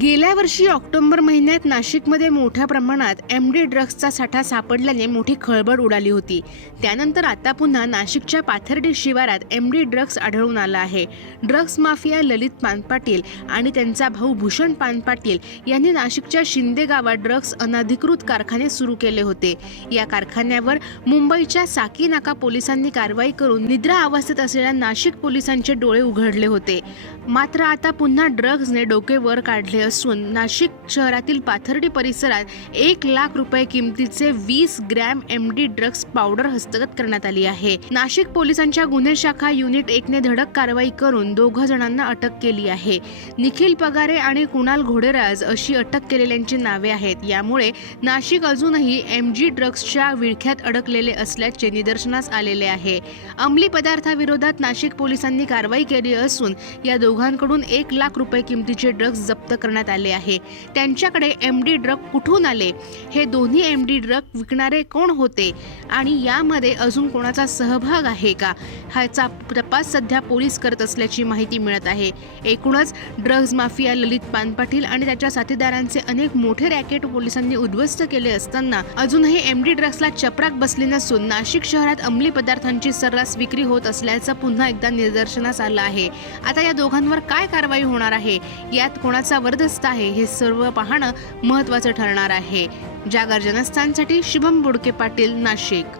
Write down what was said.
गेल्या वर्षी ऑक्टोबर महिन्यात नाशिकमध्ये मोठ्या प्रमाणात एम डी ड्रग्जचा साठा सापडल्याने मोठी खळबळ उडाली होती. त्यानंतर आता पुन्हा नाशिकच्या पाथर्डी शिवारात एम डी ड्रग्ज आढळून आला आहे. ड्रग्ज माफिया ललित पानपाटील आणि त्यांचा भाऊ भूषण पानपाटील यांनी नाशिकच्या शिंदे गावात ड्रग्ज अनधिकृत कारखाने सुरू केले होते. या कारखान्यावर मुंबईच्या साकी नाका पोलिसांनी कारवाई करून निद्रा अवस्थेत असलेल्या नाशिक पोलिसांचे डोळे उघडले होते. मात्र आता पुन्हा ड्रग्जने डोके वर काढले असून नाशिक शहरातील पाथर्डी परिसरात एक लाख रुपये किमतीचे वीस gram M D drugs powder हस्तगत करण्यात आली आहे. नाशिक पोलिसांच्या गुन्हे शाखा युनिट एकने धडक कारवाई करून दोघ जणांना अटक केली आहे. निखिल पगारे आणि कुणाल घोडेराज अशी अटक केलेल्यांची नावे आहेत. यामुळे नाशिक अजूनही एम जी ड्रग्जच्या विळख्यात अडकलेले असल्याचे निदर्शनास आलेले आहे. अंमली पदार्थाविरोधात नाशिक पोलिसांनी कारवाई केली असून या दोघांकडून एक लाख रुपये किमतीचे ड्रग्ज जप्त करण्यात आले आहे. त्यांच्याकडे एम डी ड्रग कुठून आले? हे दोन्ही एम डी ड्रग विकणारे कोण होते? आणि यामध्ये अजून कोणाचा सहभाग आहे का? ह्याचा तपास सध्या पोलीस करत असल्याची माहिती मिळत आहे. एकूणच ड्रग्ज माफिया ललित पानपाटील आणि त्याच्या साथीदारांचे अनेक मोठे रॅकेट पोलिसांनी उद्ध्वस्त केले असताना अजूनही एम डी ड्रग्सला चपराक बसली नसून नाशिक शहरात अंमली पदार्थांची सर्रास विक्री होत असल्याचं पुन्हा एकदा निदर्शनास आलं आहे. आता या दोघांवर काय कारवाई होणार आहे? यात कोणाचा वर्ग जबरदस्त आहे हे सर्व पाहणं महत्त्वाचं ठरणार आहे. जागर जनस्थानसाठी शुभम बुडके पाटील नाशिक.